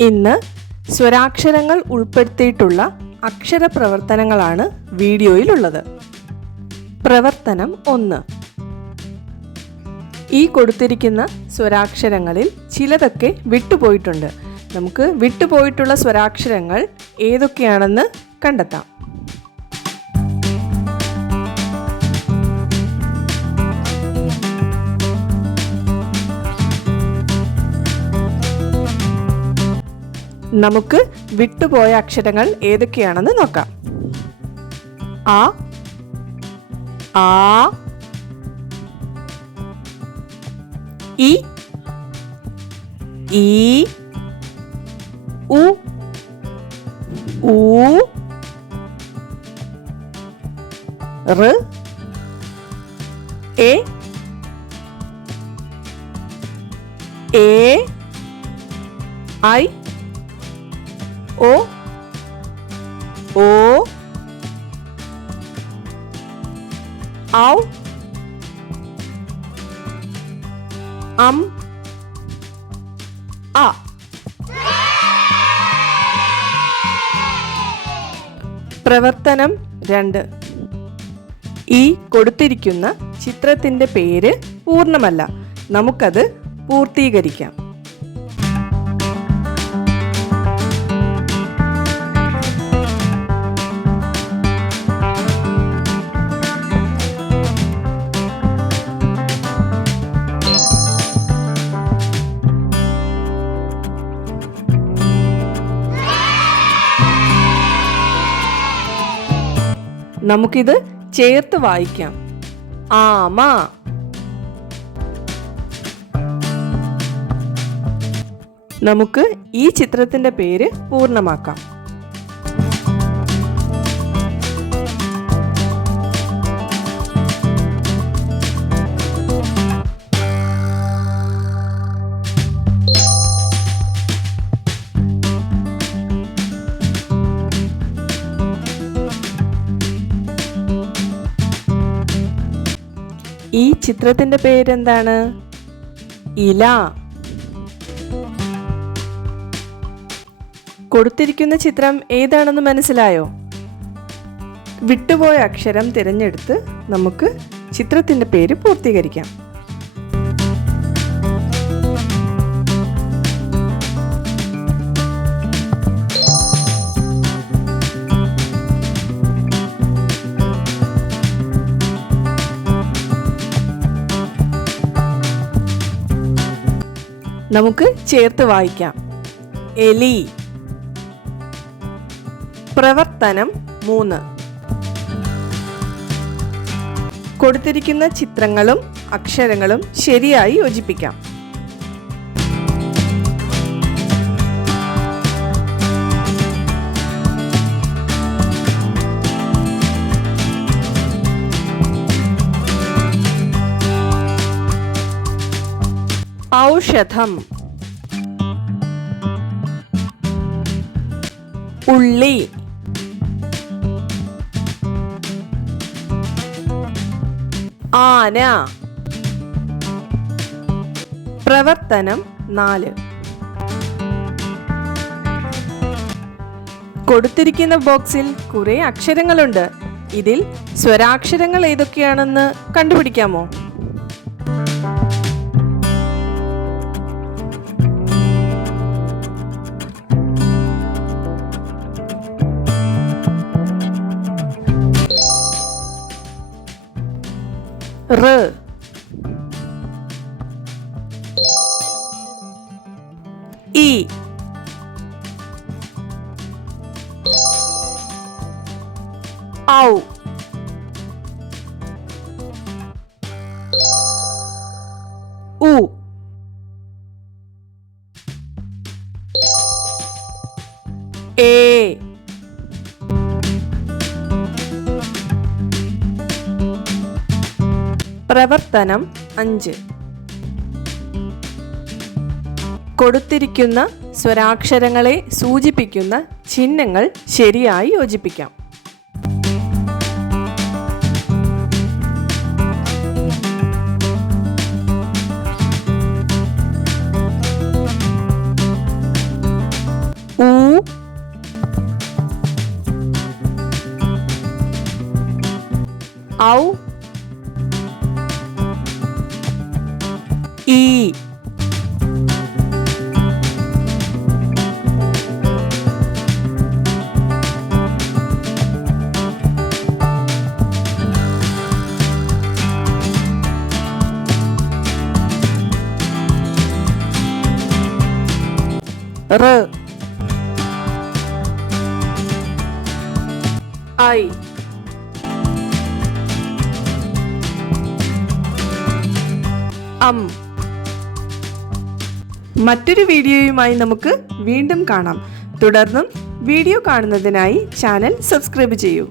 ഇന്ന് സ്വരാക്ഷരങ്ങൾ ഉൾപ്പെടുത്തിയിട്ടുള്ള അക്ഷര പ്രവർത്തനങ്ങളാണ് വീഡിയോയിലുള്ളത്. പ്രവർത്തനം ഒന്ന്. ഈ കൊടുത്തിരിക്കുന്ന സ്വരാക്ഷരങ്ങളിൽ ചിലതൊക്കെ വിട്ടുപോയിട്ടുണ്ട്. നമുക്ക് വിട്ടുപോയിട്ടുള്ള സ്വരാക്ഷരങ്ങൾ ഏതൊക്കെയാണെന്ന് കണ്ടെത്താം. നമുക്ക് വിട്ടുപോയ അക്ഷരങ്ങൾ ഏതൊക്കെയാണെന്ന് നോക്കാം. ആ ആ ഇ ഈ ഉ ഊ റ് എ എ ഐ ഓ ഓ ഔ അം ആ പ്രവർത്തനം രണ്ട്. ഈ കൊടുത്തിരിക്കുന്ന ചിത്രത്തിന്റെ പേര് പൂർണമല്ല. നമുക്കത് പൂർത്തീകരിക്കാം. നമുക്കിത് ചേർത്ത് വായിക്കാം. ആമ. നമുക്ക് ഈ ചിത്രത്തിന്റെ പേര് പൂർണമാക്കാം. ഈ ചിത്രത്തിന്റെ പേരെന്താണ്? ഇല. കൊടുത്തിരിക്കുന്ന ചിത്രം ഏതാണെന്ന് മനസ്സിലായോ? വിട്ടുപോയ അക്ഷരം തിരഞ്ഞെടുത്ത് നമുക്ക് ചിത്രത്തിന്റെ പേര് പൂർത്തീകരിക്കാം. നമുക്ക് ചേർത്ത് വായിക്കാം. എലി. പ്രവർത്തനം മൂന്ന്. കൊടുത്തിരിക്കുന്ന ചിത്രങ്ങളും അക്ഷരങ്ങളും ശരിയായി യോജിപ്പിക്കാം. ഔഷധം. ഉള്ളി. ആന. പ്രവർത്തനം നാല്. കൊടുത്തിരിക്കുന്ന ബോക്സിൽ കുറേ അക്ഷരങ്ങളുണ്ട്. ഇതിൽ സ്വരാക്ഷരങ്ങൾ ഏതൊക്കെയാണെന്ന് കണ്ടുപിടിക്കാമോ? റ് ഇ ഔ ഉ എ പ്രവർത്തനം അഞ്ച്. കൊടുത്തിരിക്കുന്ന സ്വരാക്ഷരങ്ങളെ സൂചിപ്പിക്കുന്ന ചിഹ്നങ്ങൾ ശരിയായി യോജിപ്പിക്കാം. ഔ. ഈ റ് ഐ അം മറ്റൊരു വീഡിയോയുമായി നമുക്ക് വീണ്ടും കാണാം. തുടർന്നും വീഡിയോ കാണുന്നതിനായി ചാനൽ സബ്സ്ക്രൈബ് ചെയ്യൂ.